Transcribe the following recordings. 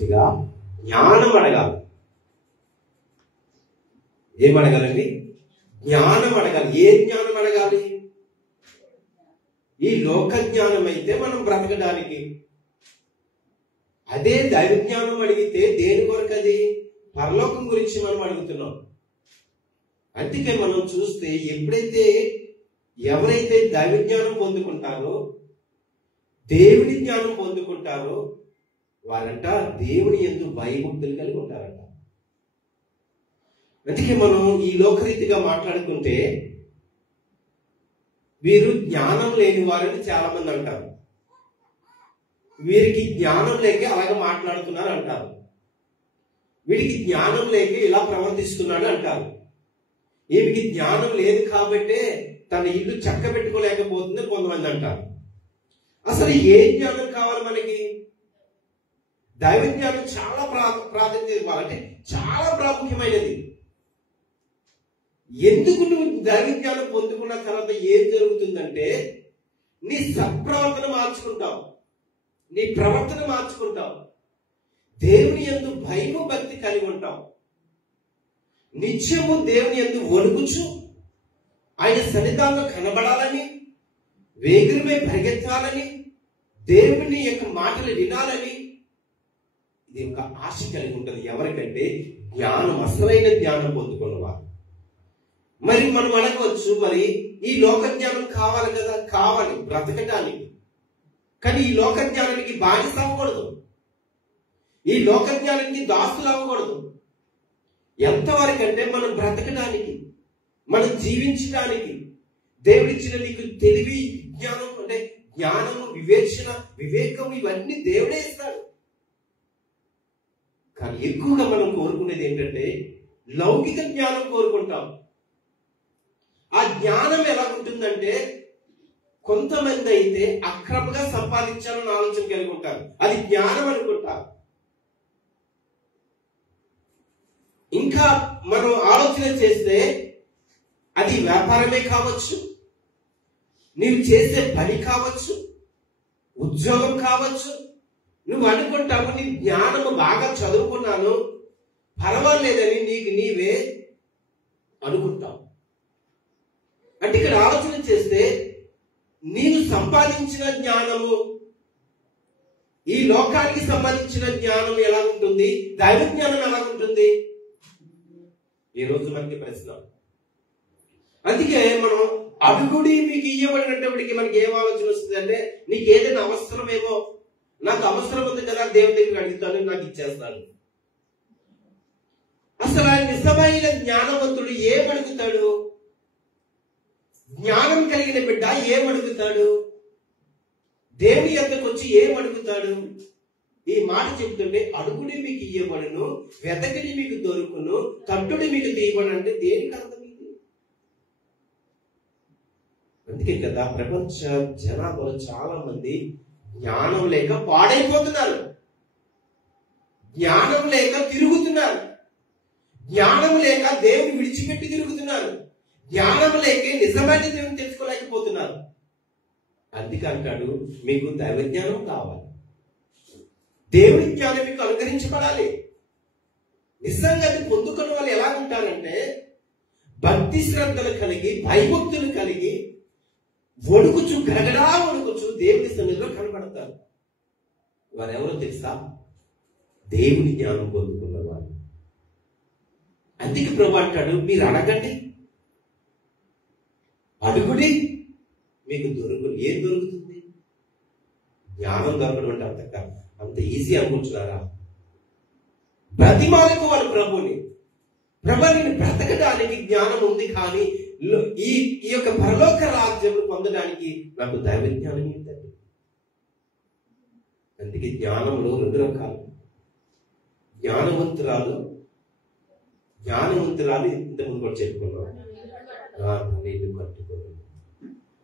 జ్ఞానం అడగాలి. ఏమడగాలండి? జ్ఞానం అడగాలి. ఏ జ్ఞానం అడగాలి? ఈ లోక జ్ఞానం అయితే మనం బ్రతకడానికి, అదే దైవ జ్ఞానం అడిగితే దేని కొరకు? అది పరలోకం గురించి మనం అడుగుతున్నాం. అందుకే మనం చూస్తే ఎవరైతే దైవ జ్ఞానం పొందుకుంటారో, దేవుని జ్ఞానం పొందుకుంటారో వారంట దేవుని యందు భయభక్తులు కలిగి ఉంటారంట. అందుకే మనం ఈ లోకరీతిగా మాట్లాడుకుంటే వీరు జ్ఞానం లేని వారని చాలా మంది అంటారు. వీరికి జ్ఞానం లేక అలాగే మాట్లాడుతున్నారు అంటారు. వీడికి జ్ఞానం లేక ఇలా ప్రవర్తిస్తున్నాడు అంటారు. ఈమెకి జ్ఞానం లేదు కాబట్టే తన ఇల్లు చక్కబెట్టుకోలేకపోతుంది కొంతమంది అంటారు. అసలు ఏ జ్ఞానం కావాలి మనకి? దైవ జ్ఞానం చాలా ప్రాధాన్యత ఇవ్వాలంటే చాలా ప్రాముఖ్యమైనది. ఎందుకు నువ్వు దైవ జ్ఞానం పొందుకున్న తర్వాత ఏం జరుగుతుందంటే నీ సత్ప్రవర్తన మార్చుకుంటావు, నీ ప్రవర్తన మార్చుకుంటావు, దేవుని యందు భయము భక్తి కలిగి ఉంటావు, నిత్యము దేవుని యందు వణుకుచు ఆయన సన్నిధానంలో కనబడాలని, వేగమే పరిగెత్తాలని, దేవుని యొక్క మాటలు వినాలని ఇది ఒక ఆశ కలిగి ఉంటుంది. ఎవరికంటే జ్ఞానం, అసలైన జ్ఞానం పొందుకున్నవారు. మరి మనం అడగవచ్చు, మరి ఈ లోక జ్ఞానం కావాలి కదా? కావాలి బ్రతకటానికి. కానీ ఈ లోక జ్ఞానానికి బానిస అవ్వకూడదు, ఈ లోక జ్ఞానానికి దాసులు అవ్వకూడదు. ఎంతవరకంటే మనం బ్రతకడానికి, మనం జీవించడానికి దేవుడిచ్చిన నీకు తెలివి, జ్ఞానం అంటే జ్ఞానము, వివేచన, వివేకం ఇవన్నీ దేవుడే ఇస్తాడు. కానీ ఎక్కువగా మనం కోరుకునేది ఏంటంటే లౌకిక జ్ఞానం కోరుకుంటాం. ఆ జ్ఞానం ఎలా ఉంటుందంటే కొంతమంది అయితే అక్రమంగా సంపాదించాలని ఆలోచన కలిగి ఉంటారు, అది జ్ఞానం అనుకుంటారు. ఇంకా మనం ఆలోచన చేస్తే అది వ్యాపారమే కావచ్చు, నీవు చేసే పని కావచ్చు, ఉద్యోగం కావచ్చు. నువ్వు అనుకుంటావు నీ జ్ఞానము బాగా చదువుకున్నాను పర్వాలేదని నీకు నీవే అనుకుంటావు. అంటే ఇక్కడ ఆలోచన చేస్తే నీవు సంపాదించిన జ్ఞానము, ఈ లోకానికి సంబంధించిన జ్ఞానం ఎలా ఉంటుంది, దైవ జ్ఞానం ఎలా ఉంటుంది? ఈ రోజు మనకి ప్రశ్న. అందుకే మనం అడుగుడి మీకు ఇయ్యబడినప్పటికీ మనకి ఏం ఆలోచన వస్తుంది అంటే నీకు ఏదైనా అవసరమేమో, నాకు అవసరం ఉంది కదా దేవుని దగ్గరికి అడుగుతాను, నాకు ఇచ్చేస్తాను. అసలు ఆయన నిజమైన జ్ఞానవంతుడు ఏమడుగుతాడు? జ్ఞానం కలిగిన బిడ్డ ఏమడుగుతాడు? దేవుని యొద్దకు వచ్చి ఏమడుగుతాడు? ఈ మాట చెప్తుంటే అడుగుడి మీకు ఇయ్యబడును, వెతకడి మీకు దొరుకును, తట్టుడి మీకు తీయబడు అంటే దేనికి అర్థం ఇది? అందుకే కదా ప్రపంచ జనాభాలో చాలా మంది జ్ఞానం లేక పాడైపోతున్నారు, జ్ఞానం లేక తిరుగుతున్నారు, జ్ఞానం లేక దేవుని విడిచిపెట్టి తిరుగుతున్నారు, జ్ఞానం లేక నిజమైన దేవుని తెలుసుకోలేకపోతున్నారు. అందుకే అంటాడు మీకు దైవ జ్ఞానం కావాలి, దేవుని జ్ఞానం మీకు అనుగ్రహించబడాలి. నిజంగా అది పొందుకున్న వాళ్ళు ఎలా ఉంటారంటే భక్తి శ్రద్ధలు కలిగి, భయభక్తులు కలిగి, వణుకుచు, గడగడా వణుకుచు దేవుని సన్నిధిలో కనబడతారు. వారెవరో తెలుసా? దేవుని జ్ఞానం పొందుకున్న వారు. అందుకే ప్రభువు అంటాడు మీరు అడగండి, అడుగుడి మీకు దొరుకును. ఏం దొరుకుతుంది? జ్ఞానం దొరకడం అంటే అంత ఈజీ అనుకుంటున్నారా? బ్రతిమాలకు వాళ్ళు ప్రభుని, నేను బ్రతకడానికి జ్ఞానం ఉంది, కానీ ఈ యొక్క పరలోక రాజ్యం పొందడానికి నాకు దైవ జ్ఞానం ఏంటండి? అందుకే జ్ఞానంలో 2 రకాలు. జ్ఞానవంతురాలు ఇంతకుముందు కూడా చెప్పుకున్నాం, నీళ్లు కట్టుకోవాలి.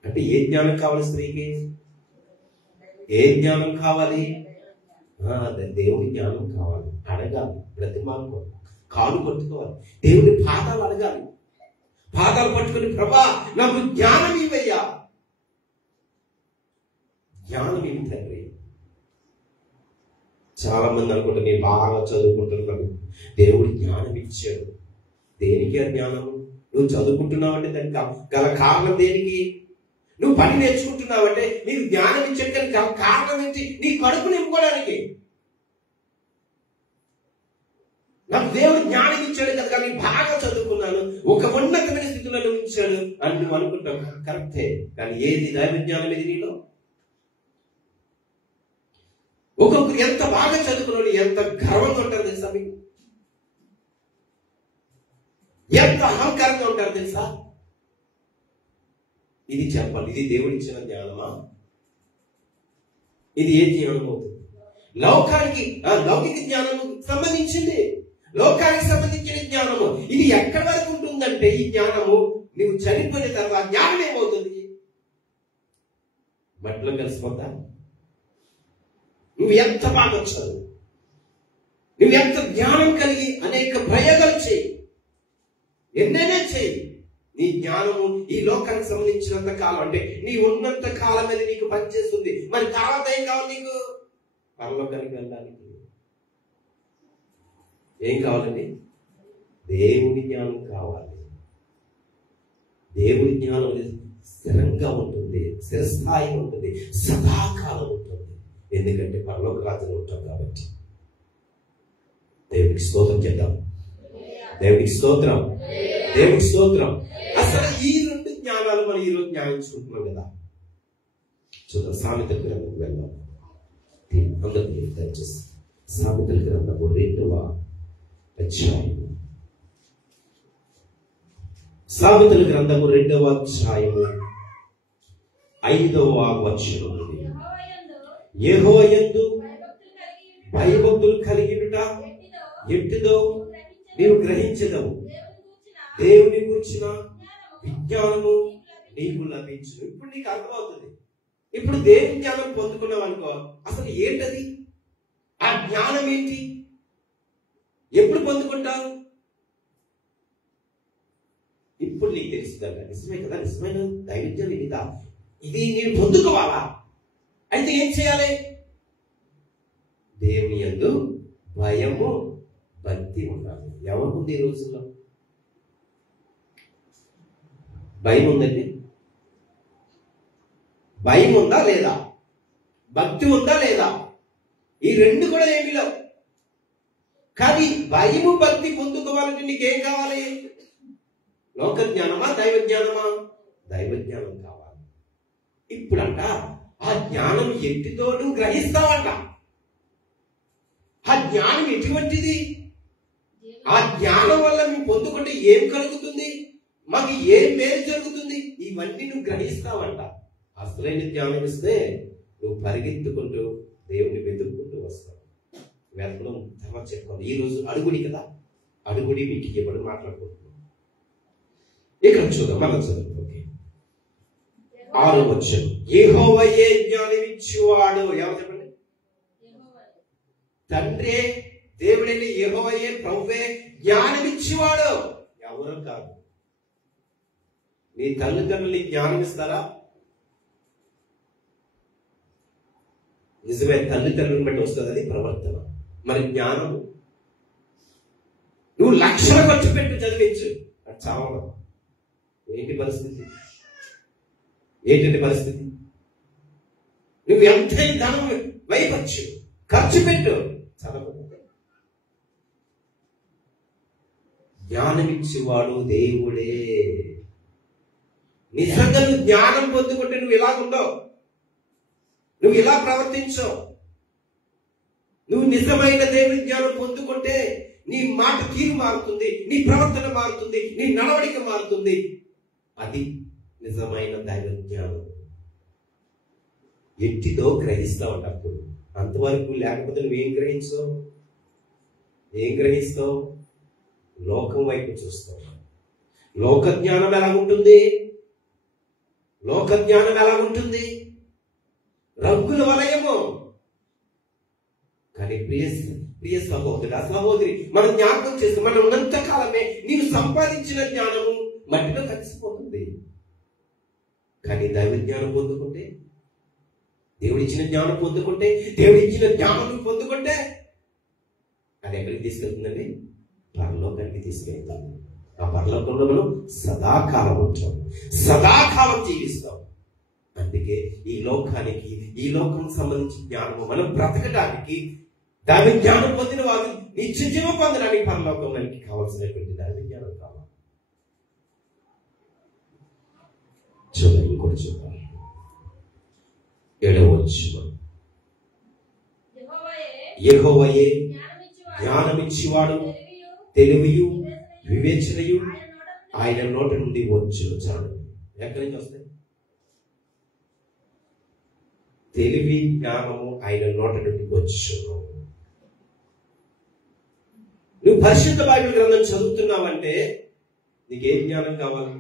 అంటే ఏ జ్ఞానం కావాలి స్త్రీకి? ఏ జ్ఞానం కావాలి? దేవుని జ్ఞానం కావాలి. అడగాలి, బ్రతిమాలుకోవాలి, కాలు పట్టుకోవాలి, దేవుని పాదాలు అడగాలి, పాదాలు పట్టుకుని ప్రభా నాకు జ్ఞానం ఇవ్వయ్యా, జ్ఞానం ఇవి తండ్రి. చాలా మంది అనుకుంటారు, నేను బాగా చదువుకుంటున్నాను, దేవుడు జ్ఞానం ఇచ్చాడు. దేనికి ఆ జ్ఞానం? నువ్వు చదువుకుంటున్నావంటే దానికి గల కారణం దేనికి? నువ్వు పని నేర్చుకుంటున్నావంటే నీకు జ్ఞానం ఇచ్చాడు, గల కారణం ఏంటి? నీ కడుపు నింపుకోవడానికి. నాకు దేవుడు జ్ఞానం ఇచ్చాడు కదా, కానీ బాగా చదువుకున్నాను, ఒక ఉన్నతమైన స్థితిలో ఉంచాడు అని నువ్వు అనుకుంటావు. కరెక్టే, కానీ ఏది దైవ జ్ఞానం? ఇది నీలో. ఒక్కొక్కరు ఎంత బాగా చదువుకున్నాడు, ఎంత గర్వంగా ఉంటారు తెలుసా మీకు? ఎంత అహంకారంగా ఉంటారు తెలుసా? ఇది చెప్పాలి, ఇది దేవుడు ఇచ్చిన జ్ఞానమా? ఇది ఏ జ్ఞానం అవుతుంది? లౌకిక జ్ఞానము సంబంధించింది, లోకానికి సంబంధించిన జ్ఞానము. ఇది ఎక్కడి వరకు ఉంటుందంటే, ఈ జ్ఞానము నువ్వు చనిపోయిన తర్వాత జ్ఞానం ఏమవుతుంది? మట్టిలో కలిసిపోతా. నువ్వు ఎంత బాగా చదువు, నువ్వు ఎంత జ్ఞానం కలిగి అనేక ప్రయోగాలు చేయి, ఎన్నైనా చేయి, నీ జ్ఞానము ఈ లోకానికి సంబంధించినంత కాలం, అంటే నీ ఉన్నంత కాలం మీద నీకు పనిచేస్తుంది. మరి తర్వాత ఏం కావాలి నీకు? పరలోకానికి వెళ్ళడానికి ఏం కావాలండి? దేవుని జ్ఞానం కావాలి. దేవుని జ్ఞానం స్థిరంగా ఉంటుంది, స్థిరస్థాయిగా ఉంటుంది, సదాకాలం ఉంటుంది. ఎందుకంటే పరలోక రాజ్యంలో ఉంటాం కాబట్టి. దేవునికి స్తోత్రం చేద్దాం. దేవునికి స్తోత్రం, దేవునికి స్తోత్రం. అసలు ఈ రెండు జ్ఞానాలు మనం ఈరోజు జ్ఞానించుకుంటున్నాం కదా. చూద్దాం, సామెతల గ్రంథం వెళ్దాం. అందరికీ దయచేసి సామెతల గ్రంథము 2వ అధ్యాయము. సామెతల గ్రంథము 2వ అధ్యాయము 5వ వచనం. యెహోవా యందు భయభక్తులు కలిగియుట ఎట్టిదో నీవు గ్రహించదవు, దేవుని గురించిన విజ్ఞానము నీకు లభించును. ఇప్పుడు నీకు అర్థమవుతుంది. ఇప్పుడు దేవుని జ్ఞానం పొందుకున్నావు అనుకో, అసలు ఏంటది? ఆ జ్ఞానం ఏంటి? ఎప్పుడు పొందుకుంటావు? ఇప్పుడు నీకు తెలుస్తుందంట. నిజమే కదా, నిజమైన దైవజ్ఞానం ఇదా? ఇది నేను పొందుకోవాలా? అయితే ఏం చేయాలి? దేవుని యందు భయము భక్తి ఉండాలి. ఎవరుంది ఈ రోజుల్లో? భయం ఉందండి? భయం ఉందా లేదా? భక్తి ఉందా లేదా? ఈ రెండు కూడా ఏమీ లేవు. కానీ భయము భక్తి పొందుకోవాలంటే నీకేం కావాలి? లోక జ్ఞానమా దైవ జ్ఞానమా? దైవ జ్ఞానం కావాలి. ఇప్పుడంట ఆ జ్ఞానం ఎట్టితో నువ్వు గ్రహిస్తావంట. ఆ జ్ఞానం ఎటువంటిది? ఆ జ్ఞానం వల్ల నువ్వు పొందుకుంటే ఏం కలుగుతుంది, మాకు ఏం మేలు జరుగుతుంది, ఇవన్నీ నువ్వు గ్రహిస్తావంట. అసలైన జ్ఞానం ఇస్తే నువ్వు పరిగెత్తుకుంటూ దేవుని వెతుక్కుంటూ వస్తావు. వెతకడం తర్వాత చెప్పాలి. ఈ రోజు అడుగుడి కదా, అడుగుడి మీకు ఎప్పుడు మాట్లాడుకుంటున్నాం. ఇక్కడ చూద్దాం, మనం చదువు. 6వ వచనం. యెహోవాయే జ్ఞానం ఇచ్చేవాడు. ఎవరు చెప్పండి? తండ్రి దేవుడైన యెహోవాయే, ప్రభువే జ్ఞానం ఇచ్చేవాడు. ఎవరు కాదు. నీ తల్లిదండ్రులు జ్ఞానం ఇస్తారా? నిజమే, తల్లిదండ్రులను బట్టి వస్తుంది అది ప్రవర్తన. మరి జ్ఞానము నువ్వు లక్షలు ఖర్చు పెట్టి చదివించు, అది చావడం. ఏంటి పరిస్థితి? ఏంటి పరిస్థితి? నువ్వు ఎంత ధనం వైపచ్చు ఖర్చు పెట్టు, చదవ. జ్ఞానమిచ్చేవాడు దేవుడే. నిజంగా నువ్వు జ్ఞానం పొందుకుంటే నువ్వు ఇలాగుండవు, నువ్వు ఇలా ప్రవర్తించవు. నువ్వు నిజమైన దేవుని జ్ఞానం పొందుకుంటే నీ మాట తీరు మారుతుంది, నీ ప్రవర్తన మారుతుంది, నీ నడవడిక మారుతుంది. అది నిజమైన దైవ జ్ఞానం. ఎట్టిదో గ్రహిస్తావు అన్నప్పుడు. అంతవరకు లేకపోతే నువ్వేం గ్రహించావు? ఏం గ్రహిస్తావు? లోకం వైపు చూస్తావు. లోక జ్ఞానం ఎలా ఉంటుంది? లోక జ్ఞానం ఎలా ఉంటుంది? రంగుల వలయము. కానీ ప్రియ సహోదరుడు, సహోదరి, మనం జ్ఞాపకం చేస్తే మనం ఉన్నంత కాలమే నీవు సంపాదించిన జ్ఞానము మట్టిలో కలిసిపోతుంది. కానీ దైవ జ్ఞానం పొందుకుంటే దేవుడిచ్చిన జ్ఞానం పొందుకుంటే, దేవుడిచ్చిన జ్ఞానం పొందుకుంటే అది ఎక్కడికి తీసుకెళ్తుందండి? పరలోకానికి తీసుకెళ్తుంది. ఆ పరలోకంలో మనం సదాకాలం ఉంటాం, సదాకాలం జీవిస్తాం. అందుకే ఈ లోకానికి, ఈ లోకం సంబంధించిన జ్ఞానము మనం బ్రతకడానికి, దాని జ్ఞానం పొందిన వారు నిత్య జీవం పొందడానికి పరలోకానికి కావాల్సినటువంటి దాని జ్ఞానం కావాలి. చూద్దాం, ఇంకోటి చూద్దాం. 7వ వచనం. యెహోవాయే జ్ఞానమిచ్చివాడు, తెలివియు వివేచనయు ఆయన నోట నుండి వచ్చును. చాలు. ఎక్కడి నుంచి వస్తాయి? తెలివి జ్ఞానము ఆయన నోట నుండి వచ్చును. నువ్వు పరిశుద్ధ బైబిల్ గ్రంథం చదువుతున్నావంటే నీకేం జ్ఞానం కావాలి?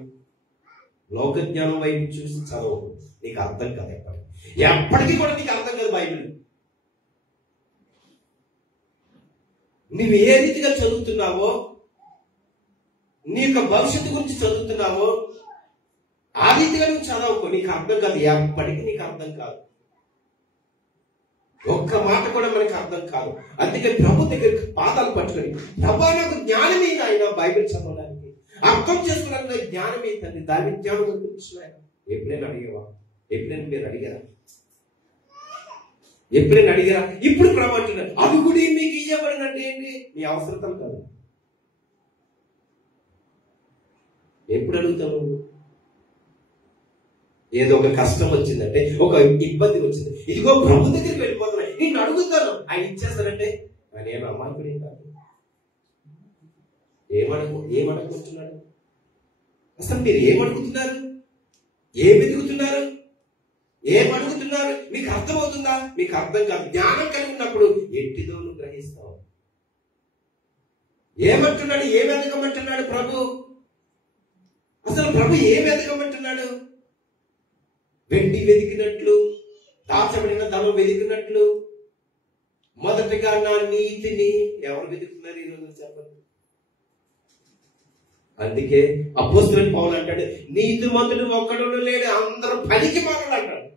లోక జ్ఞానం వైపు చూసి చదవు, నీకు అర్థం కాదు. ఎప్పటికీ కూడా నీకు అర్థం కాదు బైబిల్. నువ్వు ఏ రీతిగా చదువుతున్నావో, నీ యొక్క భవిష్యత్తు గురించి చదువుతున్నావో ఆ రీతిగా నువ్వు చదవకు, నీకు అర్థం కాదు. ఎప్పటికీ నీకు అర్థం కాదు. ఒక్క మాట కూడా మనకి అర్థం కాదు. అందుకే ప్రభు దగ్గర పాదాలు పట్టుకొని, ప్రభు నాకు జ్ఞానం ఏంటి ఆయన బైబిల్ చదవడానికి, అర్థం చేసుకోవడానికి జ్ఞానం ఏంటండి, దాని జ్ఞానం గురించి ఎప్పుడైనా అడిగావా? ఎప్పుడైనా మీరు అడిగారా? ఎప్పుడైనా అడిగారా? ఇప్పుడు ప్రభు అంటున్నారు, అడుగుడి మీకు ఇవ్వబడినట్టు ఏంటి? మీ అవసరం కాదు. ఎప్పుడు అడుగుతావు? ఏదో ఒక కష్టం వచ్చిందంటే, ఒక ఇబ్బంది వచ్చింది, ఇదిగో ప్రభు దగ్గరికి వెళ్ళిపోతున్నా, నేను అడుగుతాను, ఆయన ఇచ్చేస్తానంటే నేను అమాయకుడే కాదు. ఏమడుగుతున్నాడు? అసలు మీరు ఏమడుగుతున్నారు? ఏం వెతుకుతున్నారు? ఏమడుగుతున్నారు? మీకు అర్థమవుతుందా? మీకు అర్థం కాదు. జ్ఞానం కలిగి ఉన్నప్పుడు ఎట్టిదో నువ్వు గ్రహిస్తావు. ఏమంటున్నాడు? ఏం ఎదగమంటున్నాడు ప్రభు? అసలు ప్రభు ఏం ఎదగమంటున్నాడు? వెండి వెతికినట్లు, దాచబడిన ధనం వెతికినట్లు, మొదటగా నా నీతిని ఎవరు వెతుకుతున్నారు ఈరోజు చెప్పండి. అందుకే అపోస్తలుడైన పౌలు అంటాడు, నీతిమంతుడు ఒక్కడు లేడు, అందరూ పనికిమాలినోళ్ళు అంటాడు.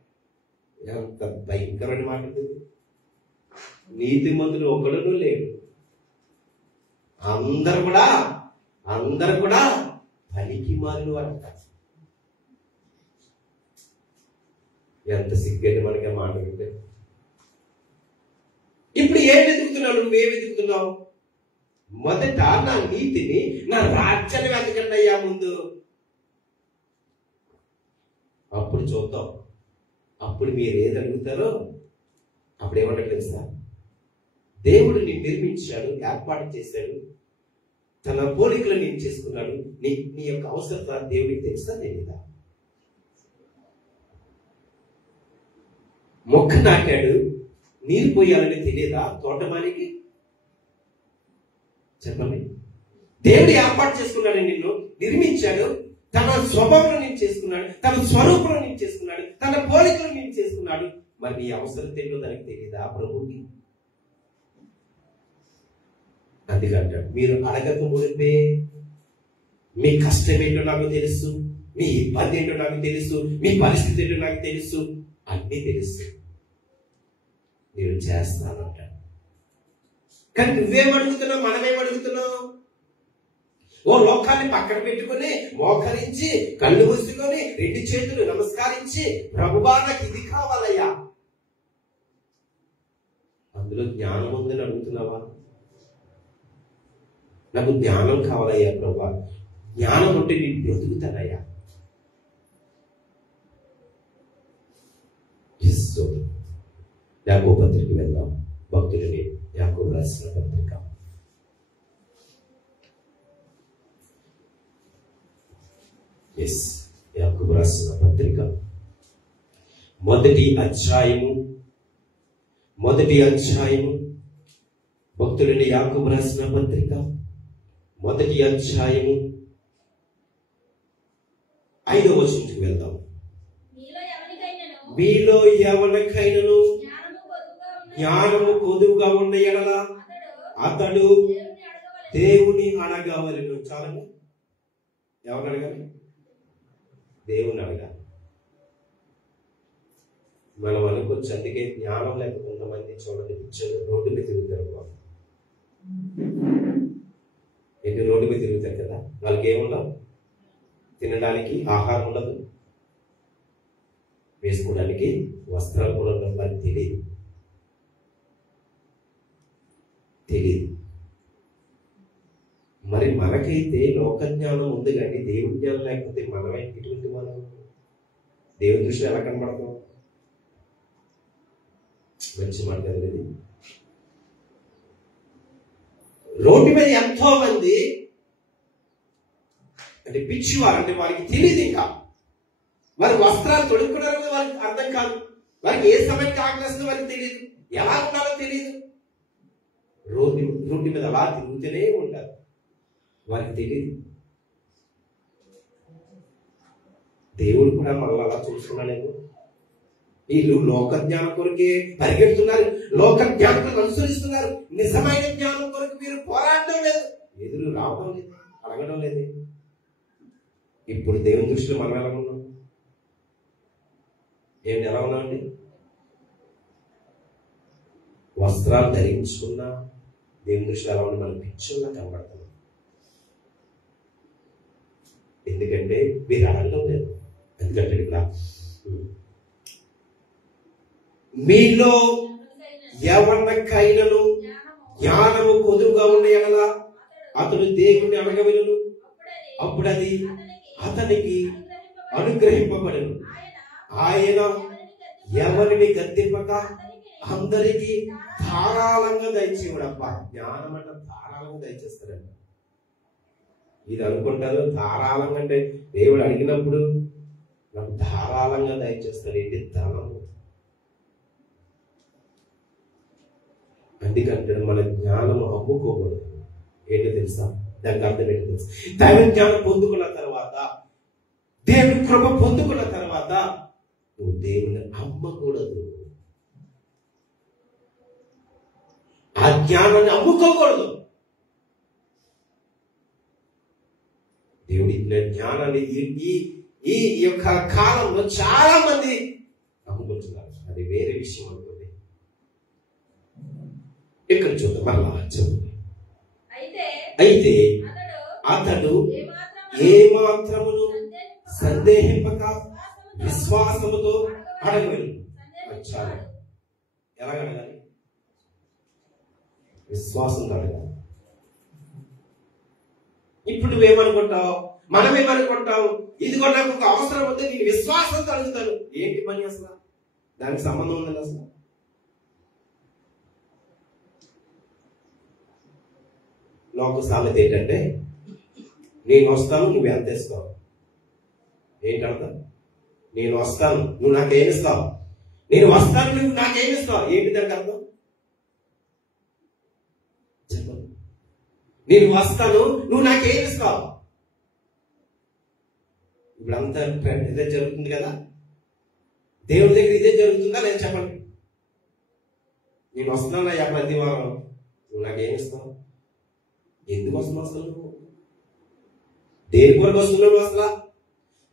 ఎంత భయంకరమైన మాట! నీతిమంతుడు ఒక్కడు లేడు, అందరూ కూడా పనికిమాలిన అంటారు. ఎంత సిగ్గండి మనకి మాట వింటే. ఇప్పుడు ఏం వెతుకుతున్నావు? నువ్వేం వెతుకుతున్నావు? మొదట నా నీతిని, నా రాజ్యాన్ని వెతకండి అయ్యా ముందు. అప్పుడు చూద్దాం. అప్పుడు మీరు ఏది అడుగుతారో అప్పుడు ఏమంటారు తెలుసా? దేవుడు నిన్ను నిర్మించాడు, ఏర్పాటు చేశాడు, తన పోలికలు నేను చేసుకున్నాడు. నీ యొక్క అవసరత దేవుడికి తెలుసా తెలీదా? మొక్క నాటాడు, నీరు పోయాలని తెలియదా తోటమాలికి? చెప్పండి. దేవుడు ఏర్పాటు చేసుకున్నాడు, నిన్ను నిర్మించాడు, తన స్వభావం నేను చేసుకున్నాడు, తన స్వరూపం నేను చేసుకున్నాడు, తన పోలికలు నేను చేసుకున్నాడు. మరి నీ అవసరం తెలియదు దానికి తెలియదా ప్రభువుకి? అందుకంటాడు, మీరు అడగక మునిపే మీ కష్టం ఏంటో నాకు తెలుసు, మీ ఇబ్బంది ఏంటో నాకు తెలుసు, మీ పరిస్థితి ఏంటో నాకు తెలుసు, అన్నీ తెలుసు, నేను చేస్తానంటాడు. కానీ నువ్వేం అడుగుతున్నావు? మనమేం అడుగుతున్నావు? ఓ లోకాన్ని పక్కన పెట్టుకుని మోకరించి కళ్ళు మూసుకొని 2 చేతులు నమస్కరించి, ప్రభువా నాకు ఇది కావాలయ్యా, అందులో జ్ఞానం ఉందని అడుగుతున్నావా? నాకు జ్ఞానం కావాలయ్యా ప్రభువా, జ్ఞానం ఉంటే నేను బ్రతుకుతానయ్యా. యాకోబు పత్రిక వెళ్దాం. భక్తుడిని యాకోబు రాసిన పత్రిక, యాకోబు రాసిన పత్రిక మొదటి అధ్యాయము భక్తుడిని యాకోబు రాసిన పత్రిక మొదటి అధ్యాయము 5వ వచనంకి వెళ్దాం. మీలో ఎవరికైనాను జ్ఞానము కొదువుగా ఉన్న ఎడల అతడు దేవుని అడగవలెను. చాలండి. ఎవరు అడగాలి? దేవుని అడగాలి. మనం అనుకోవచ్చు. అందుకే జ్ఞానం లేక కొంతమంది చూడండి పిచ్చలు రోడ్డు మీద తిరుగుతారు. ఏంటి రోడ్డు మీద తిరుగుతారు కదా, వాళ్ళకి ఏముండవు, తినడానికి ఆహారం ఉండదు, వేసుకోవడానికి వస్త్రాలు కూడా ఉండవు. వారికి తెలియదు. మరి మనకైతే లోక జ్ఞానం ఉంది కానీ దేవుని జ్ఞానం లేకపోతే మనమే ఇటువంటి మనం దేవుని దృష్టిలో ఎలా కనబడతాం? మంచి మాట కదండి. రోడ్డు మీద ఎంతో మంది అంటే పిచ్చివారు, అంటే వారికి తెలియదు, ఇంకా వారి వస్త్రాలు తొడుక్కున్నారని వారికి అర్థం కాదు, వారికి ఏ సమయానికి ఆకలిస్తుందో వారికి తెలియదు, ఎలా ఉండాలో తెలియదు. రోడ్డు మీద అలా తిరుగుతూనే ఉంటారు, వారికి తెలియదు. దేవుడు కూడా మనల్ని అలా చూస్తున్నాడేమో. వీళ్ళు లోక జ్ఞానం కొరకే పరిగెడుతున్నారు, లోక జ్ఞానం అనుసరిస్తున్నారు. నిజమైన జ్ఞానం కొరకు మీరు పోరాడడం లేదు, ఎదురు రావడం లేదు, అడగడం లేదు. ఇప్పుడు దేవుని దృష్టిలో మనం ఎలా ఉన్నాం? ఏంటి ఎలా ఉన్నామండి? వస్త్రాలు ధరించుకున్నా దేవుని దృష్టిలో ఎలా ఉంది? మనం పిచ్చుల్లా కనబడుతున్నాం. ఎందుకంటే మీరు అడగడం లేదు. ఎందుకంటే ఇక్కడ మీలో ఎవరికైనాను జ్ఞానము కొదువుగా ఉండే కదా అతడు దేవుని అడగవలెను, అప్పుడు అది అతనికి అనుగ్రహింపబడను. ఆయన ఎవరిని గద్దింపక అందరికీ ధారాళంగా దయచేయడప్ప. జ్ఞానం అంటే ధారాళంగా దయచేస్తాడంట. ఇది అనుకుంటారు ధారాళంగా అంటే దేవుడు అడిగినప్పుడు నాకు ధారాళంగా దయచేస్తాడు. ఏంటి? ధనము. అందుకంటే మన జ్ఞానం అమ్ముకోకూడదు. ఏంటో తెలుసా? దానికి అర్థం ఏంటో తెలుసా? దైవ జ్ఞానం పొందుకున్న తర్వాత, దేవుని కృప పొందుకున్న తర్వాత నువ్వు దేవుని అమ్మకూడదు. ఆ జ్ఞానాన్ని అమ్ముకోకూడదు. దేవుడి జ్ఞానాన్ని ఈ యొక్క కాలంలో చాలా మంది అమ్ముకుంటున్నారు. అది వేరే విషయం అనుకోండి. ఇక్కడ చూద్దాం, మరలా చదువు. అయితే అతడు ఏమాత్రమును సందేహింపక విశ్వాసముతో అడగవలెను. చాలా ఎలా అడగాలి? విశ్వాసంతో అడగాలి. ఇప్పుడు నువ్వేమనుకుంటావు? మనమేమనుకుంటావు? ఇదిగో నాకు ఒక అవసరం ఉంది, నేను విశ్వాసంతో అడుగుతాను. ఏంటి పని అసలు? దానికి సంబంధం ఉందండి అసలు? లోక సామెత ఏంటంటే, నేను వస్తాను, నువ్వు ఎంత ఇస్తావు. ఏంటంట? నేను వస్తాను, నువ్వు నాకేమిస్తావు. నేను వస్తాను, నువ్వు నాకేమిస్తావు. ఏంటి దానికి అర్థం? చెప్పండి. నేను వస్తాను, నువ్వు నాకేమిస్తావు. ఇప్పుడంతా ఇదే జరుగుతుంది కదా. దేవుడి దగ్గర ఇదే జరుగుతుందా నేను చెప్పండి. నేను వస్తున్నాను అయ్యా ప్రతి వారం, నువ్వు నాకేమిస్తావు. ఎందుకు వస్తున్నావు అసలు? నువ్వు దేని కొరకు వస్తున్నావు అసలు?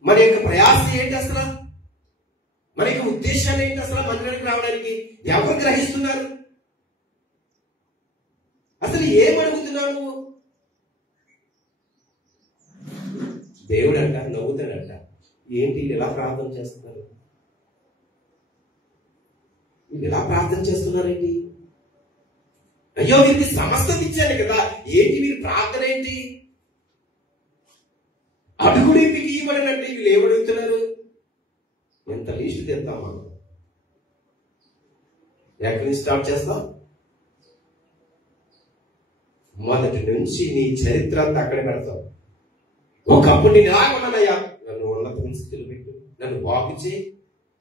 మన యొక్క ప్రయాసం ఏంటి అసలు? మన యొక్క ఉద్దేశాలు ఏంటి అసలు? మందిరానికి రావడానికి ఎవరు గ్రహిస్తున్నారు? అసలు ఏమడుగుతున్నావు నువ్వు? దేవుడు అంట నవ్వుతాడంట. ఏంటి ఇలా ప్రార్థన చేస్తున్నారు? ఇలా ప్రార్థన చేస్తున్నారేంటి? అయ్యో వీరికి సమస్తం ఇచ్చాను కదా, ఏంటి వీరి ప్రార్థన ఏంటి? అడుగుడి మీకు ఇవ్వడనంటే వీళ్ళు ఏమడుగుతున్నారు? ఎంత లీస్ట్ తెస్తాం మనం? ఎక్కడి నుంచి స్టార్ట్ చేస్తాం? మొదటి నుంచి నీ చరిత్ర అంతా అక్కడే పెడతాం. ఒకప్పుడు నేను ఎలా ఉన్నానయ్యా, నన్ను ఉన్నత స్థితిలో పెట్టు, నన్ను బాగుచే,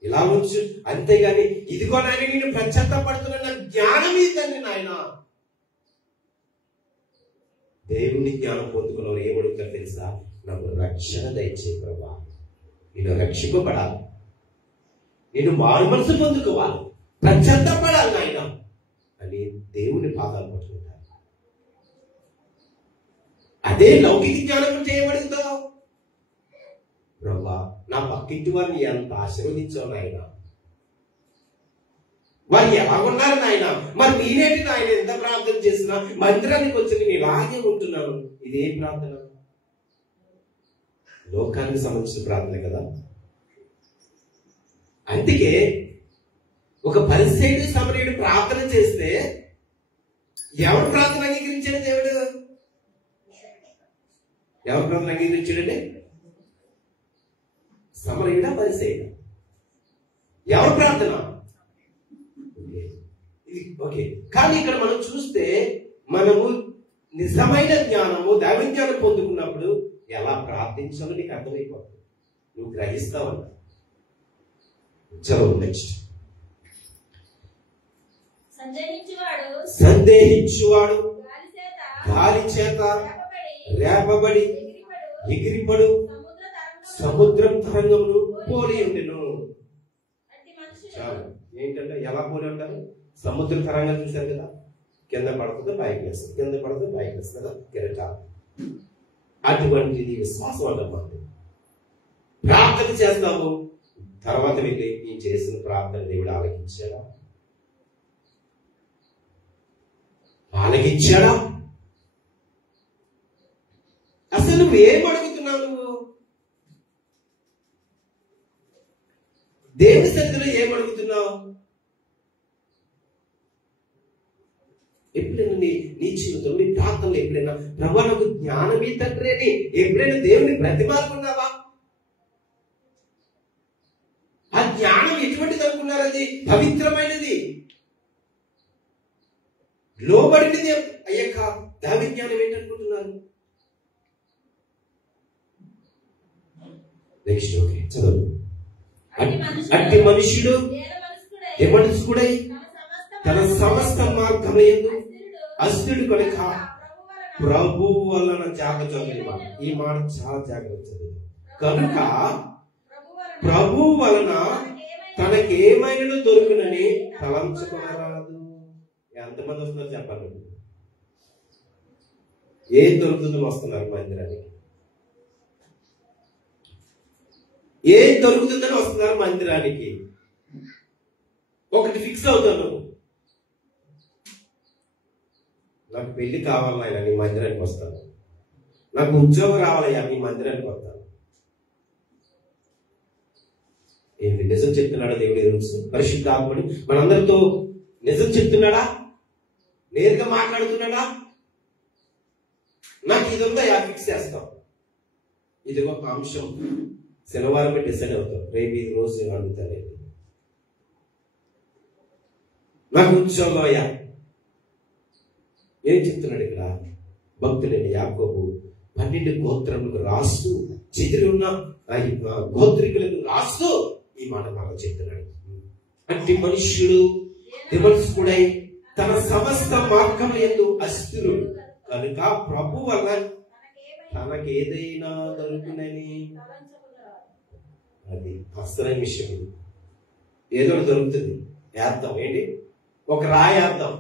ఇలా ఉంచు, అంతేగాని ఇదిగో నాయన నేను పశ్చాత్తపడుతున్నా, నాకు జ్ఞానం ఇద్దండి నాయన. దేవుని జ్ఞానం పొందుకున్నవారు ఏమడుగుతారు తెలుసా? నాకు రక్షణ దయచే ప్రభా, నేను రక్షింపబడాలి, నేను మారు మనసు పొందుకోవాలి, పశ్చాత్తపడాలి నాయన అని దేవుని పాదాలు పట్టుకుంటారు. అదే లౌకిక జ్ఞానం చేయబడుతావు. ప్రభా, నా పక్కింటి వారిని ఎంత ఆశీర్వదించావు నాయన, వారు ఎలా ఉన్నారు నాయన, మరి నేనేంటి నాయన ఎంత ప్రార్థన చేసినా మందిరానికి వచ్చి నేను ఇలాగే ఉంటున్నాను. ఇదే ప్రార్థన లోకానికి సంబంధించిన ప్రార్థన కదా. అందుకే ఒక పరిసయ్యుడు సమరయుడు ప్రార్థన చేస్తే ఎవరు ప్రార్థన అంగీకరించాడు? దేవుడు ఎవరు ప్రార్థన అంగీకరించాడండి? సమరయుడా పరిసయ్యుడా? ఎవరు ప్రార్థన? ఓకే. కానీ ఇక్కడ మనం చూస్తే మనము నిజమైన జ్ఞానము దైవ జ్ఞానం పొందుకున్నప్పుడు ఎలా ప్రార్థించాలో నీకు అర్థమైపోతుంది, నువ్వు గ్రహిస్తావన్న. చలో నెక్స్ట్. సందేహించువాడు గాలి చేత రేపబడి ఎగిరిపడు సముద్రం తరంగమును పోలి ఉండెను. ఏంటంటే ఎలా పోలి ఉంటారు? సముద్ర తరంగం చూశారు కదా, కింద పడుతుంది పైకి వేస్తుంది, కింద పడుతుంది పైకి వేస్తుంది కదా, కిరటాలు. అటువంటిది విశ్వాసం అన్నమాట. ప్రార్థన చేస్తాము, తర్వాత వెళ్ళి నేను చేసిన ప్రార్థన దేవుడు ఆలకించాడా? ఆలకించాడా? అసలు నువ్వు ఏం అడుగుతున్నావు? నువ్వు దేవుని సన్నిధిలో ఏం అడుగుతున్నావు? ఎప్పుడైనా నీ జీవితంలో నీ ప్రార్థనలో ఎప్పుడైనా ప్రభు నాకు జ్ఞానమే తండ్రి అని ఎప్పుడైనా దేవుని బ్రతిమాలుకున్నావా? ఆ జ్ఞానం ఎటువంటిది అనుకున్నారు? అది పవిత్రమైనది, లోబడినది. అయ్యాక దైవ జ్ఞానం ఏంటనుకుంటున్నారు? నెక్స్ట్ ఓకే చదువు. అట్టి మనుషుడు యమనస్కుడై తన సమస్త మార్గములందు అస్థిరుడు కనుక ప్రభు వలన జాగ్రత్త. ఈ మాట చాలా జాగ్రత్త. కనుక ప్రభు వలన తనకేమైనా దొరుకునని తలంచుకోరాదు. ఎంతమంది వస్తున్నారు చెప్పండి? ఏం దొరుకుతుందని వస్తున్నారు మందిరానికి? ఏం దొరుకుతుందని వస్తున్నారు మందిరానికి? ఒకటి ఫిక్స్ అవుతాను, నాకు పెళ్లి కావాలన్నా నీ మందిరానికి వస్తాను, నాకు ఉద్యోగం రావాలయ్యా నీ మందిరానికి వస్తాను. ఏంటి నిజం చెప్తున్నాడా దేవుడి రోజు? పరిశుద్ధాత్ముడు మనందరితో నిజం చెప్తున్నాడా? నేరుగా మాట్లాడుతున్నాడా? నాకు ఇది ఉందా ఫిక్స్ చేస్తాం. ఇది ఒక అంశం, శనివారం డిసైడ్ అవుతాం, రేపు ఇది రోజు నేను అడుగుతాను. నాకు ఉద్యోగం అయ్యా. ఏం చెప్తున్నాడు ఇక్కడ? భక్తుడైన యాకోబు 12 గోత్రములకు రాస్తూ చెదిరి ఉన్న గోత్రికులకు రాస్తూ ఈ మాట బాగా చెప్తున్నాడు. అట్టి మనుష్యుడు యమనస్కుడై తన సమస్త మార్గం యందు అస్థిరుడు కనుక ప్రభు వల్ల తనకేదైనా దొరుకునని. అది అసలైన విషయం. ఇది ఏదో దొరుకుతుంది, వేద్దాం. ఏంటి? ఒక రాయి వేద్దాం,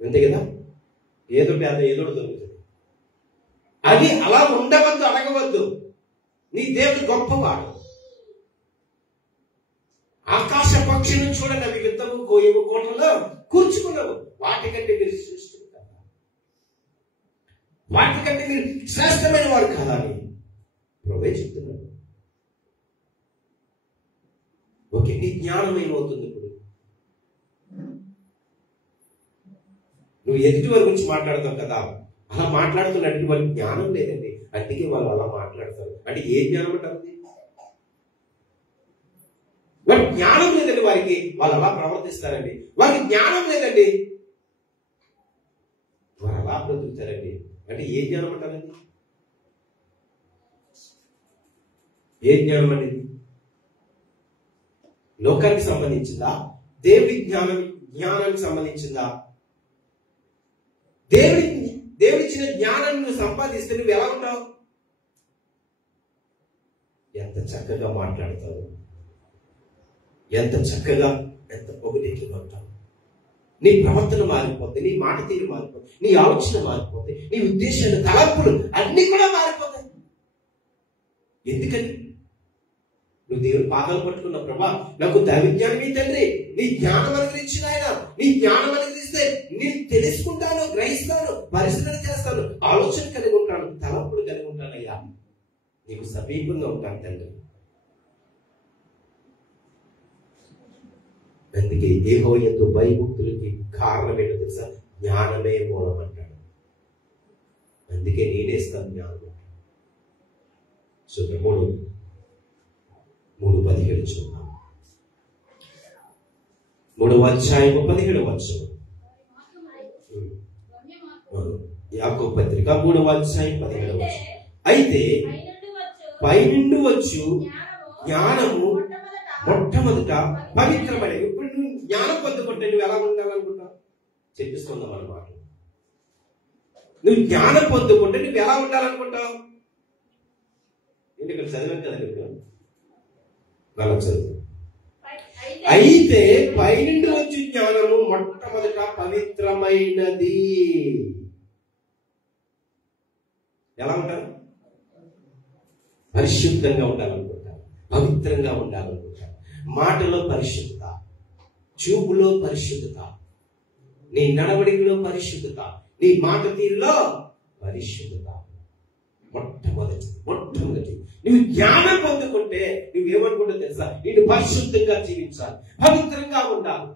అంతే కదా? ఏదో పేద ఏదో దొరుకుతుంది. అది అలా ఉండవద్దు, అడగవద్దు. నీ దేవుడు గొప్పవాడు. ఆకాశ పక్షులను చూడండి, అవి విత్తము కోయవు, కోటలో కూర్చుకున్నావు. వాటికంటే మీరు శ్రేష్ఠులు కదా, వాటికంటే మీరు శ్రేష్టమైన వారు కదా అని ప్రభువే చెప్తున్నాడు. ఓకే, నీ జ్ఞానం ఏమవుతుంది? ఇప్పుడు నువ్వు ఎదుటి వారి గురించి మాట్లాడతావు కదా, అలా మాట్లాడుతున్నట్టు వాళ్ళకి జ్ఞానం లేదండి, అందుకే వాళ్ళు అలా మాట్లాడతారు. అంటే ఏ జ్ఞానం అంటారు? వారికి జ్ఞానం లేదండి, వారికి వాళ్ళు అలా ప్రవర్తిస్తారండి. వారికి జ్ఞానం లేదండి, వారు అలా బ్రతుకుతారండి. అంటే ఏ జ్ఞానం అంటారండి? ఏ జ్ఞానం అనేది? లోకానికి సంబంధించిందా? దేవుడి జ్ఞానానికి సంబంధించిందా? దేవుడిచ్చిన జ్ఞానాన్ని నువ్వు సంపాదిస్తే నువ్వు ఎలా ఉంటావు? ఎంత చక్కగా మాట్లాడతావు, ఎంత చక్కగా, ఎంత పొగులేకిగా ఉంటావు. నీ ప్రవర్తన మారిపోతాయి, నీ మాట తీరు మారిపోతాయి, నీ ఆలోచన మారిపోతాయి, నీ ఉద్దేశాలు, తలంపులు అన్ని కూడా మారిపోతాయి. ఎందుకని? నువ్వు దేవుని పాదాలు పట్టుకున్న ప్రభా నాకు దైవజ్ఞానం తండ్రి, నీ జ్ఞానం అనుగ్రహించిన ఆయన, నీ జ్ఞానం అనుగ్రహిస్తే నేను తెలుసుకుంటాను, గ్రహిస్తాను, పరిశీలన చేస్తాను, ఆలోచన కలిగి ఉంటాను, తలంపుడు కలిగి ఉంటానయ్యా, నీకు సమీపంగా ఉంటాను తండ్రి. అందుకే యెహోవా యందు భయభక్తులకి కారణం ఏంటో తెలుసా? జ్ఞానమే మూలం అంటాడు. అందుకే నేనేస్తాను జ్ఞానం. సో 3:17 చూద్దాం. 3వ అధ్యాయం 17వ వచనం. యాకోబు పత్రిక 3వ అధ్యాయం 17వ వచనం. అయితే పైనుండి వచ్చు జ్ఞానము మొట్టమొదట పవిత్రమైన. ఇప్పుడు నువ్వు జ్ఞానం పొందుకుంటే నువ్వు ఎలా ఉండాలనుకుంటావు? చెప్పిస్తున్నాం అన్నమాట. నువ్వు జ్ఞానం పొందుకుంటే నువ్వు ఎలా ఉండాలనుకుంటావు? ఇక్కడ చదివాను కదా ఇప్పుడు, మనం చదువు. అయితే పైనుండి వచ్చి జ్ఞానము మొట్టమొదట పవిత్రమైనది. ఎలా ఉంటారు? పరిశుద్ధంగా ఉండాలనుకుంటారు, పవిత్రంగా ఉండాలనుకుంటారు. మాటలో పరిశుద్ధత, చూపులో పరిశుద్ధత, నీ నడవడికలో పరిశుద్ధత, నీ మాట తీరులో పరిశుద్ధత. మొట్టమొదటి నువ్వు జ్ఞానం పొందుకుంటే నువ్వేమనుకుంటా తెలుసా? నేను పరిశుద్ధంగా జీవించాలి, పవిత్రంగా ఉండాలి.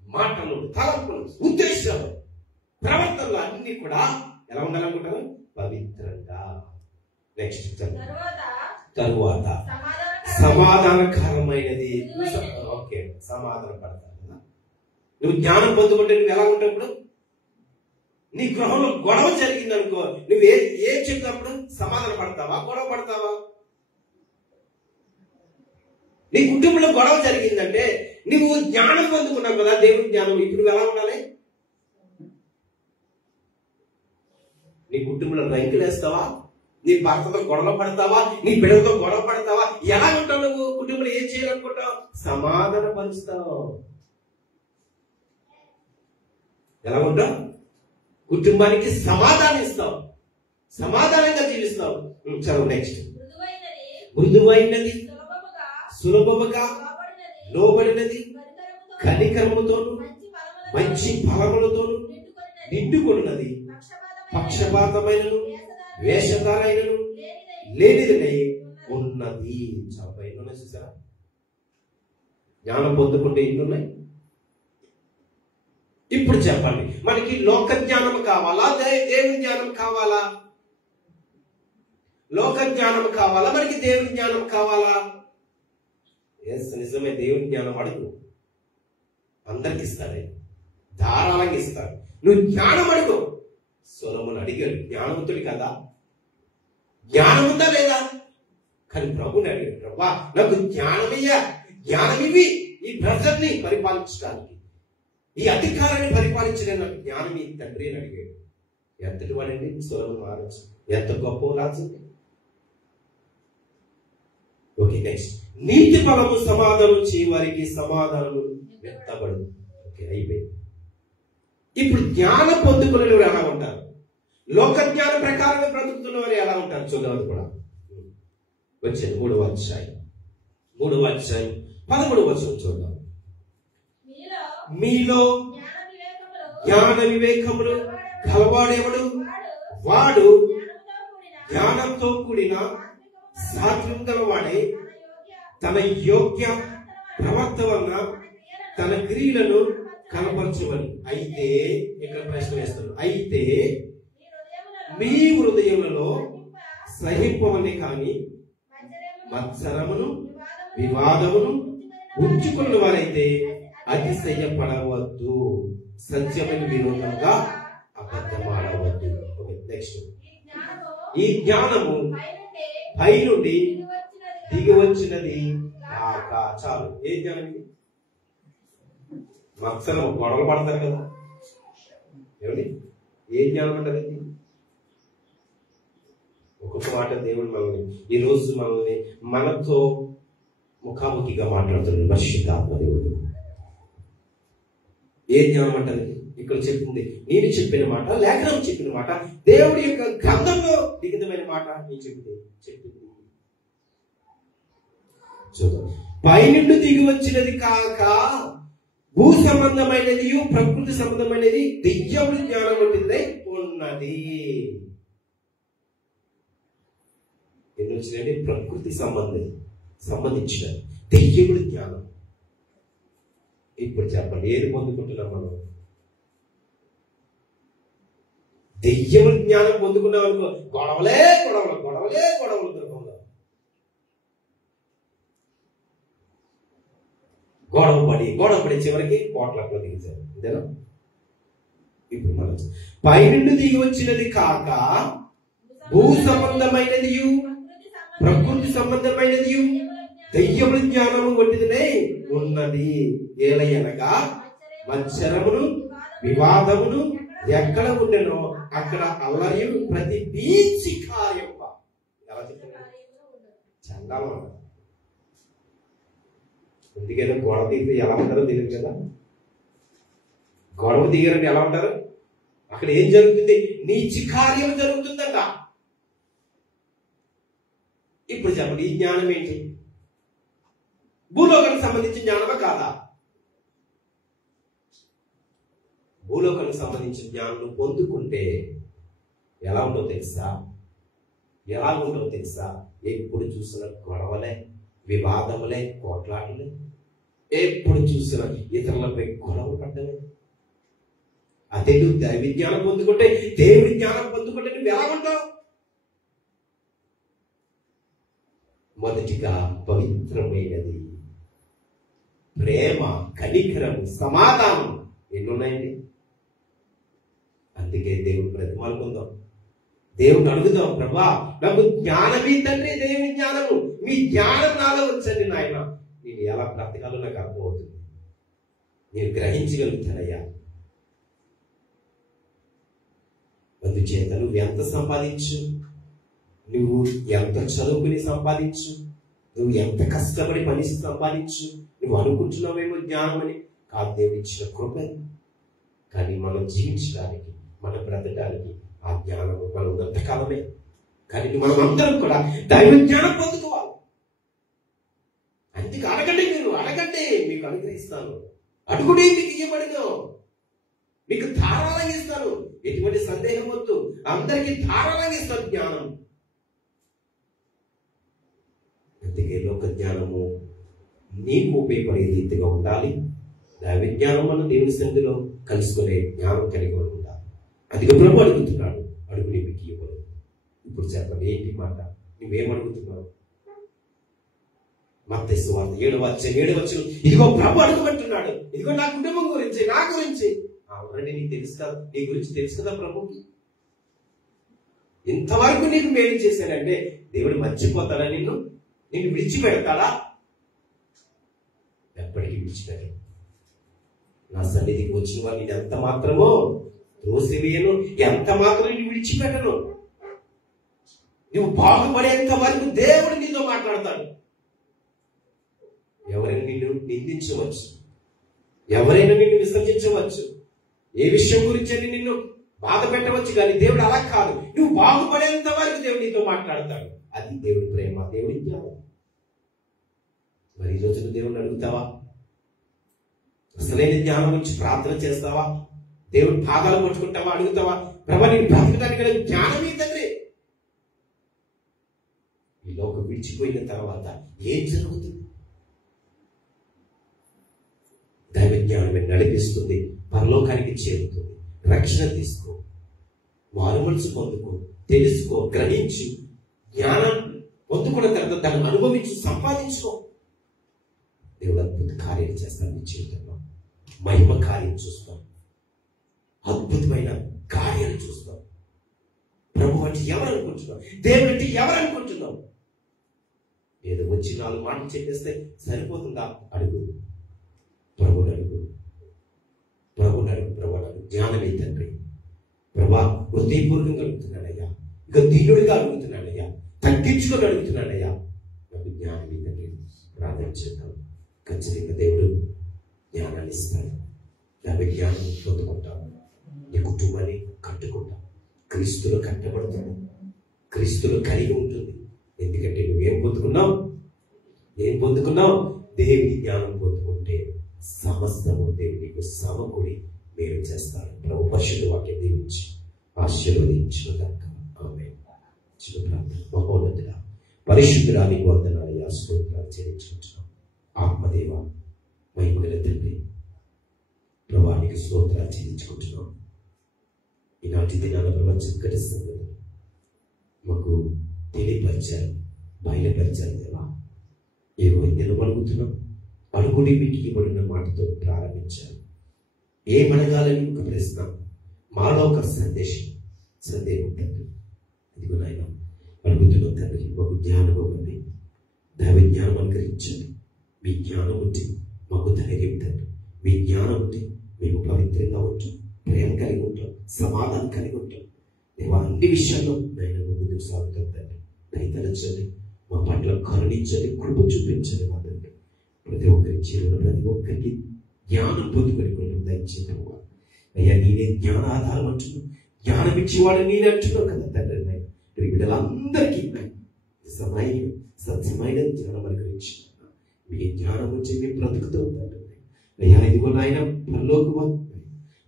మాటలు, తలంపులు, ఉద్దేశాలు, ప్రవర్తనలు అన్ని కూడా ఎలా ఉండాలనుకుంటారు? పవిత్రంగా. నెక్స్ట్ తరువాత సమాధానకరమైనది. ఓకే, సమాధాన పడతారు కదా. నువ్వు జ్ఞానం పొందుకుంటే నువ్వు ఎలా ఉంటావు? ఇప్పుడు నీ గృహంలో గొడవ జరిగింది అనుకో, నువ్వు ఏం చెప్పినప్పుడు సమాధాన పడతావా, గొడవ పడతావా? నీ కుటుంబంలో గొడవ జరిగిందంటే నువ్వు జ్ఞానం పొందుకున్నావు కదా, దేవుని జ్ఞానం. ఇప్పుడు నువ్వు ఎలా ఉండాలి? నీ కుటుంబంలో రంకులు వేస్తావా? నీ భర్తతో గొడవ పడతావా? నీ బిడ్డలతో గొడవ పడతావా? ఎలా ఉంటావు నువ్వు? కుటుంబంలో ఏం చేయాలనుకుంటావు? సమాధాన పరుస్తావు. ఎలా ఉంటావు? కుటుంబానికి సమాధానం ఇస్తావు, సమాధానంగా జీవిస్తావు. చదువు నెక్స్ట్. మృదువైనది, సులభముగా లోబడినది, కనికరముతోను మంచి ఫలములతోను నిండుకొన్నది, పక్షపాతమైనను వేషధారైనను లేనిదై ఉన్నది. చాలా ఎన్నున్నాయి చూసారా? జ్ఞానం పొందుకుంటే ఎన్నున్నాయి. ఇప్పుడు చెప్పండి, మనకి లోక జ్ఞానం కావాలా, దేవుని జ్ఞానం కావాలా? లోక జ్ఞానం కావాలా, మనకి దేవుని జ్ఞానం కావాలా? నిజమే, దేవుని జ్ఞానం అడుగు, అందరికి ఇస్తాడే, ధారాళంగా ఇస్తాడు. నువ్వు జ్ఞానం అడుగు. సొలొమోను అడిగాడు, జ్ఞానవంతుడి కదా, జ్ఞానం ఉందా లేదా? కానీ ప్రభుని అడిగాడు, ప్రభా నాకు జ్ఞానమయ్యా, జ్ఞానమివి ఈ ప్రజల్ని పరిపాలించడానికి, ఈ అధికారాన్ని పరిపాలించడానికి నాకు జ్ఞానం ఈ తండ్రి అని అడిగాడు. ఎంతటి వాడండి సొలొమోను మహారాజు, ఎంత గొప్ప రాజు. Okay, next. నీతి ఫలము సమాధానం చేయవారికి సమాధానము వ్యక్తపడు. ఓకే, అయిపోయింది. ఇప్పుడు జ్ఞానం పొందుకునే వారు ఎలా ఉంటారు? లోక జ్ఞానం ప్రకారంగా బ్రతుకుతున్న వారు ఎలా ఉంటారు? చూద్దాం కూడా. వచ్చింది 3వ అధ్యాయం 13వ వచనం చూద్దాం. మీలో జ్ఞాన వివేకములు కలవాడెవడు? వాడు జ్ఞానంతో కూడిన సాత్వికం గలవాడే తన యోగ్య ప్రవర్తన వలన తన క్రియలను కనపరచవని. అయితే ఇక్కడ ప్రశ్న వేస్తాడు, అయితే మీ హృదయములలో సహింపవని కానీ మత్సరమును వివాదమును ఉంచుకున్న వారైతే అతిశయపడవద్దు, సత్యమైన విరోధంగా అబద్ధమాడవద్దు. నెక్స్ట్. ఈ జ్ఞానము పైనుండి దిగి వచ్చినది కాక. చాలు. ఏ జ్ఞానం ఇది? మత్సరం, గొడవలు పడతారు కదా, ఏమండి? ఏ జ్ఞానం అంటారు ఇది? ఒక్కొక్క మాట దేవుడు మనల్ని ఈరోజు మనతో ముఖాముఖిగా మాట్లాడుతున్నాడు పరిశుద్ధాత్మ దేవుడు. ఏ జ్ఞానం అంటారు? ఇక్కడ చెప్పింది నేను చెప్పిన మాట, లేఖనం చెప్పిన మాట, దేవుడి యొక్క గ్రంథంలో లిఖితమైన మాట నేను చెప్పింది. చూద్దాం. పైనుండి దిగి వచ్చినది కాక భూ సంబంధమైనది ప్రకృతి సంబంధమైనది దెయ్యముల జ్ఞానం వంటిదై ఉన్నది. ఎన్ని వచ్చినాయండి? ప్రకృతి సంబంధించిన దెయ్యముల జ్ఞానం. ఇప్పుడు చెప్పండి, ఏది పొందుకుంటున్నాం మనం? దెయ్యముల జ్ఞానం పొందుకున్నాం అనుకో, గొడవలే గొడవలు గొడవలే గొడవలు దొరకదు. గొడవ పడి చివరికి పోట్లకు దిగించారు. అంతేనా? ఇప్పుడు మనం పైనుండి దిగి వచ్చినది కాక భూ సంబంధమైనది ప్రకృతి సంబంధమైనది దెయ్యముల జ్ఞానము వంటిదినే ఉన్నది. ఏలయనగా మత్సరమును వివాదమును ఎక్కడ ఉండెనో అక్కడ అల్లరియు ప్రతి బీచి కార్యము. ఎలా చెప్తున్నారు? చండాలం. ఎందుకైనా గొడవ దిగితే ఎలా ఉంటారో తెలియదు కదా. గొడవ దిగారంటే ఎలా ఉంటారు? అక్కడ ఏం జరుగుతుంది? నీచి కార్యం జరుగుతుందంట. ఇప్పుడు చెప్పండి, ఈ జ్ఞానం ఏంటి? భూలోకానికి సంబంధించిన జ్ఞానమా కాదా? భూలోకానికి సంబంధించిన జ్ఞానం పొందుకుంటే ఎలా ఉందో తెలుసా? ఎలా ఉందో తెలుసా? ఎప్పుడు చూసిన గొడవలే, వివాదములే, కోట్లాటలే. ఎప్పుడు చూసిన ఇతరులపై గొడవ పడ్డలే. అదే నువ్వు దైవ జ్ఞానం పొందుకుంటే, దేవుడి జ్ఞానం పొందుకుంటే నువ్వు ఎలా ఉంటావు? మొదటిగా పవిత్రమైనది ప్రేమ, కనికరం, సమాధానం. ఎన్నున్నాయండి? అందుకే దేవుని ప్రతిమాలు పొందాం. దేవుని అడుగుదాం, ప్రభా నాకు జ్ఞానమీ తండ్రి, దేవుని జ్ఞానము, మీ జ్ఞానం నాలో వచ్చండి నాయన. నేను ఎలా బ్రతకాలో నాకు అర్థమవుతుంది, నేను గ్రహించగలుగుతానయ్యా. అందుచేత నువ్వు ఎంత సంపాదించు, నువ్వు ఎంత చదువుకుని సంపాదించు, నువ్వు ఎంత కష్టపడి పని సంపాదించు, నువ్వు అనుకుంటున్నావేమో జ్ఞానం అని కాదు, దేవుడు ఇచ్చిన కృప. కానీ మనం జీవించడానికి, మనం బ్రతకడానికి ఆ జ్ఞానం మనం ఉన్నంతకాలమే. కానీ మనం అందరం కూడా దైవ జ్ఞానం పొందుకోవాలి. అందుకే అడగండి, మీరు అడగండి, మీకు అనుగ్రహిస్తాను. అడుగుడే మీకు ఇవ్వబడిను, మీకు ధారాళంగా ఇస్తాను. ఎటువంటి సందేహం వద్దు, అందరికీ ధారాళంగా ఇస్తాను జ్ఞానం. అందుకే లోక జ్ఞానము నీకు ఉపయోగపడే రీతిగా ఉండాలి. దైవ జ్ఞానం మనం దేవుని సన్నిధిలో కలుసుకునే జ్ఞానం కలిగి ఉండాలి. అందుకే ప్రభు అడుగుతున్నాడు, అడుగుని మీకు ఇవ్వదు. ఇప్పుడు చెప్పండి, ఏంటి మాట? నువ్వేమడుగుతున్నావు? మత్తయి సువార్త 7వ, ఇదిగో ప్రభు అడుగుమంటున్నాడు. ఇదిగో నా కుటుంబం గురించి, నా గురించి. ఆల్రెడీ నీకు తెలుసు కదా, నీ గురించి తెలుసు కదా ప్రభుకి. ఇంతవరకు నీకు మేలు చేశానంటే దేవుడు మర్చిపోతాడా? నిన్ను విడిచిపెడతాడా? ఎప్పటికీ విడిచిపెట్టడు. నా సన్నిధికి వచ్చిన వారు నేను ఎంత మాత్రమో త్రోసివేయను, ఎంత మాత్రం నేను విడిచిపెట్టను. నువ్వు బాగుపడేంత వరకు దేవుడు నీతో మాట్లాడతాడు. ఎవరైనా నిన్ను నిందించవచ్చు, ఎవరైనా నిన్ను విసర్జించవచ్చు, ఏ విషయం గురించి అని నిన్ను బాధ పెట్టవచ్చు. కానీ దేవుడు అలా కాదు. నువ్వు బాగుపడేంత వరకు దేవుడు నీతో మాట్లాడతాడు. అది దేవుడి ప్రేమ, దేవుడి జ్ఞానం. మరి ఈ రోజున దేవుడిని అడుగుతావా? అసలైన జ్ఞానం గురించి ప్రార్థన చేస్తావా? దేవుడి పాదాలు పట్టుకుంటావా? అడుగుతావా, ప్రభా నేను బ్రతకడానికి జ్ఞానం తండ్రి. ఈ లోకం విడిచిపోయిన తర్వాత ఏం జరుగుతుంది? దైవ జ్ఞానమే నడిపిస్తుంది, పరలోకానికి చేరుతుంది. రక్షణ తీసుకో, మారు మనసు పొందుకో, తెలుసుకో, గ్రహించు, జ్ఞానం పొందుకున్న తర్వాత దాన్ని అనుభవించు, సంపాదించుకో. దేవుడు అద్భుత కార్యాలు చేస్తాను నీ జీవితంలో. మహిమ కార్యం చూస్తాం, అద్భుతమైన కార్యాలు చూస్తాం. ప్రభు అంటే ఎవరు అనుకుంటున్నాం? దేవుడు అంటే ఎవరు అనుకుంటున్నాం? ఏదో వచ్చి 4 మాటలు చెప్పేస్తే సరిపోతుందా? అడుగు, ప్రభుని అడుగు, ప్రభుని అడుగు, ప్రభుని అడుగు. జ్ఞానమే తండ్రి. ప్రభా హృదయపూర్వకంగా అడుగుతున్నానయ్యా, ఇక దీనుడిగా అడుగుతున్నానయ్యా, తగ్గించుకొని అడుగుతున్నానయ్యా, నాకు జ్ఞానమే తండ్రి. ప్రార్థన చేద్దాం. ఖచ్చితంగా దేవుడు జ్ఞానాన్ని ఇస్తాడు. దైవ జ్ఞానం పొందుకుంటాం, నీ కుటుంబాన్ని కట్టుకుంటాం, క్రీస్తులో కట్టబడుతుంది, క్రీస్తులో కలిగి ఉంటుంది. ఎందుకంటే నువ్వేం పొందుకున్నావు? ఏం పొందుకున్నావు? దేవుని జ్ఞానం పొందుకుంటే సమస్తము దేవునికి సమకూడి మీరు చేస్తారు. ప్రభు పరిశుద్ధ వాక్యం దీవించి ఆశీర్వదించిన దాకా ఆమేన్. చిన్న ప్రార్థన. మహోన్నతుడా పరిశుద్ధురానికి వందనాలు, స్తోత్రాలు చెల్లించుకుంటున్నాం. ఆత్మదేవ మహిమగల తండ్రి, ప్రభానికి స్తోత్రాలు చెల్లించుకుంటున్నాం. ఈనాటి దినాల ప్రభావ చక్కటి సంగతి మాకు తెలియపరిచారు, బయలుపరిచారు. దేవా ఏవో నిలబడుగుతున్నాం, అడుగుడి మీకు ఇవ్వబడిన మాటతో ప్రారంభించారు. ఏమనగాలని ఒక ప్రశ్న, మాలో ఒక సందేహం తండ్రి. ఇదిగో నాయన అడుగుతున్నాం తండ్రి, మాకు జ్ఞానం ఇవ్వండి, దైవ జ్ఞానం అనుగ్రహించండి. మీ జ్ఞానం ఉంటే మాకు ధైర్యం తండ్రి. మీ జ్ఞానం ఉంటే మేము పవిత్రంగా ఉంటాం, ప్రేమ కలిగి ఉంటాం, సమాధానం కలిగి ఉంటాం. దేవా అన్ని విషయాల్లో నాయన ముందుకు సాగుతాం తండ్రి. దయతలచండి, మా పట్ల కరుణించండి, కృప చూపించండి. మా తండ్రి ప్రతి ఒక్కరి జీవన ప్రతి ఒక్కరికి జ్ఞానం పొందుకొని కొన్ని దయచేయండి. అయ్యా నేనే జ్ఞాన ఆధారం అంటున్నాను, జ్ఞానం ఇచ్చేవాడు నేనే అంటున్నావు కదా తండ్రి. నాయన బిడ్డలందరికీ సమైన సత్యమైన జ్ఞానం అనుగ్రహించి మీ జ్ఞానం వచ్చి మేము బ్రతుకుతూ ఉంటారు. అయ్యా ఇదిగో నాయన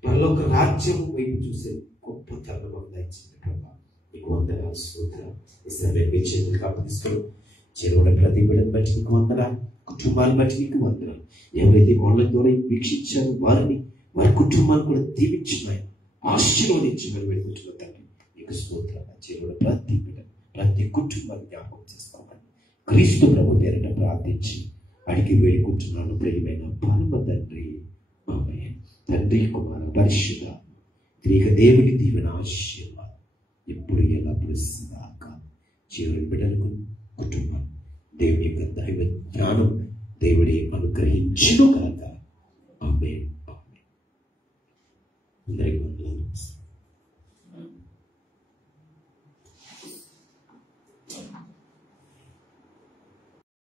పరలోక రాజ్యం వైపు చూసే గొప్ప తరుణం మాకు దయచేయండి ప్రభా. నీకు వందనాలు, స్తోత్రాలు. ఈ సమయం మీ చేతులకు అప్పగిస్తున్నాం. చేరువడ ప్రతి బిడ్డను బట్టి నీకు వందనాలు, కుటుంబాన్ని బట్టి నీకు వందనాలు. ఎవరైతే ఆన్లైన్ ద్వారా వీక్షించారో వారిని, వారి కుటుంబాన్ని కూడా దీవించున్నాయి, ఆశీర్వదించమని వేడుకుంటున్న తండ్రి నీకు స్తోత్రాలు. చేరువడ ప్రతి బిడ్డ, ప్రతి కుటుంబాన్ని జ్ఞాపకం చేసుకోమని క్రీస్తు ప్రభు పేరిట ప్రార్థించి అడిగి వేడుకుంటున్నాను ప్రియమైన పరమ తండ్రి. ఆమేన్. తండ్రి కుమార పరిశుద్ధ త్రియేక దేవుని దీవెన ఆశీర్వాదం ఎప్పుడు ఎల్లప్పుడు సదాకా చివరి బిడ్డలకు కుటుంబం దేవుని యొక్క దైవ జ్ఞానం దేవుడి అనుగ్రహించును కనుక ఆమేన్. అందరికీ వందనాలు.